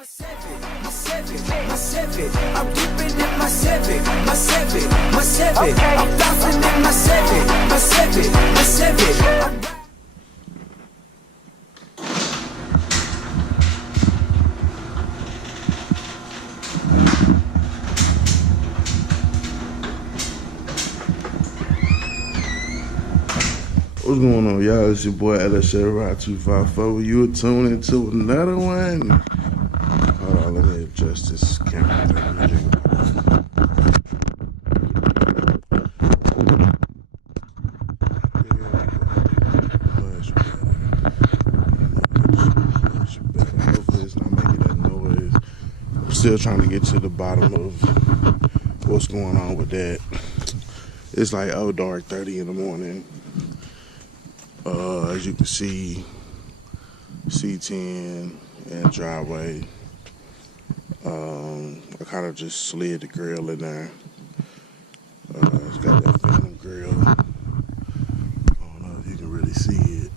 I'm dipping in my Civic, my Civic. I'm bouncing in my Civic. What's going on, y'all? It's your boy LSL Ride 254. You are tuning into another one. Hold on, let me adjust this camera. Much better. Hopefully it's not making that noise. I'm still trying to get to the bottom of what's going on with that. It's like dark 30 in the morning. As you can see, C-10 and driveway. I kind of just slid the grill in there. It's got that Phantom grill. I don't know if you can really see it.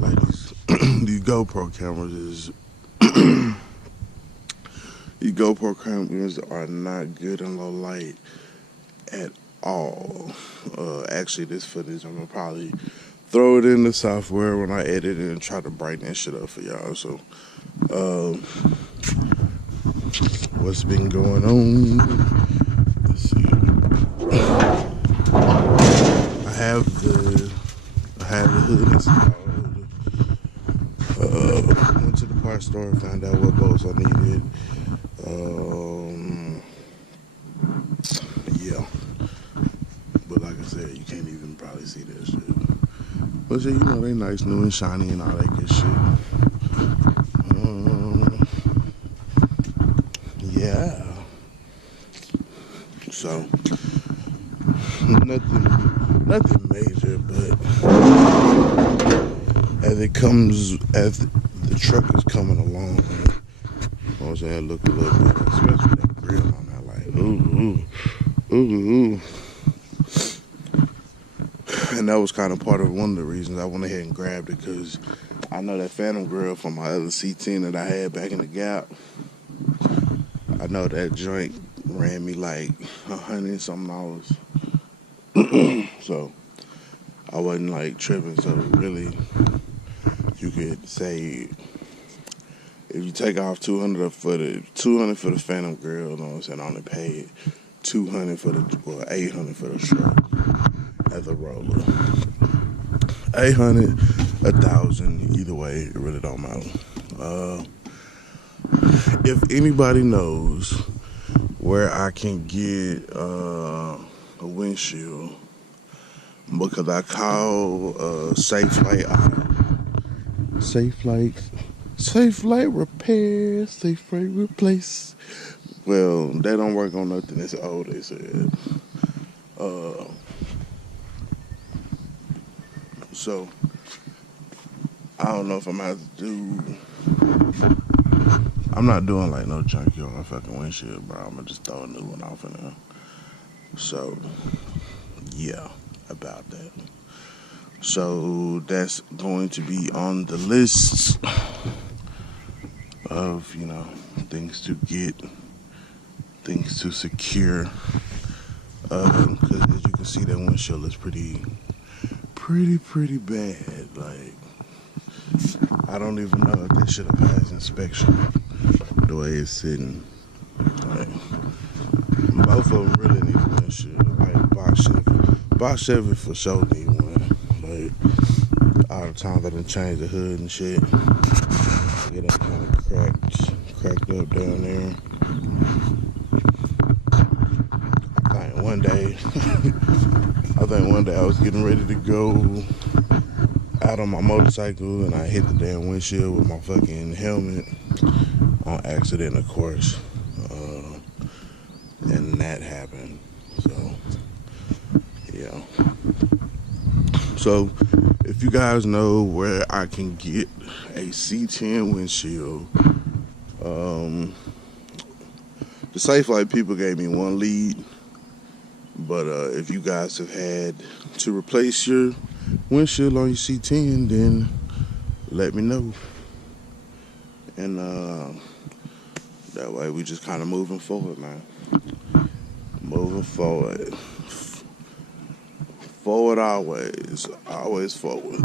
Like these GoPro cameras is these GoPro cameras are not good in low light at all. Actually, this footage I'm gonna probably throw it in the software when I edit it and try to brighten that shit up for y'all. So, what's been going on? Let's see. I had the hood installed. Went to the parts store, found out what bolts I needed. Yeah. But like I said, you can't even probably see that shit. But yeah, you know, they nice, new and shiny and all that good shit. Yeah. So, nothing major, but as the truck is coming along, you know what I'm saying, look a little better, especially that grill on that, like, ooh. And that was kind of part of one of the reasons I went ahead and grabbed it, because I know that Phantom grill from my other C-10 that I had back in the Gap. I know that joint ran me like $100-something. So I wasn't like tripping. So really, you could say if you take off $200 for the Phantom grill, you know what I'm saying, I only paid $800 for the truck as a roller. 800, 1,000, either way, it really don't matter. If anybody knows where I can get a windshield, because I call Safe Flight Repair, Safe Flight Replace. Well, they don't work on nothing that's old, they said. So I don't know if I'm gonna have to do. I'm not doing like no junkie on my fucking windshield, bro. I'm gonna just throw a new one off in there. So yeah, about that. So that's going to be on the list of, you know, things to get, things to secure. Because as you can see, that windshield is pretty bad. Like, I don't even know if this should have passed inspection the way it's sitting. Like, both of them really need a windshield. Like, box Chevy for sure need one. Like, all the times I done changed the hood and shit, it done kind of cracked up down there. I think one day I was getting ready to go out on my motorcycle and I hit the damn windshield with my fucking helmet on accident, of course. And that happened. So, yeah. So, if you guys know where I can get a C-10 windshield, the Safe Flight people gave me one lead. But if you guys have had to replace your windshield on your C-10, then let me know. And that way we just kind of moving forward, man. Moving forward. Forward always. Always forward.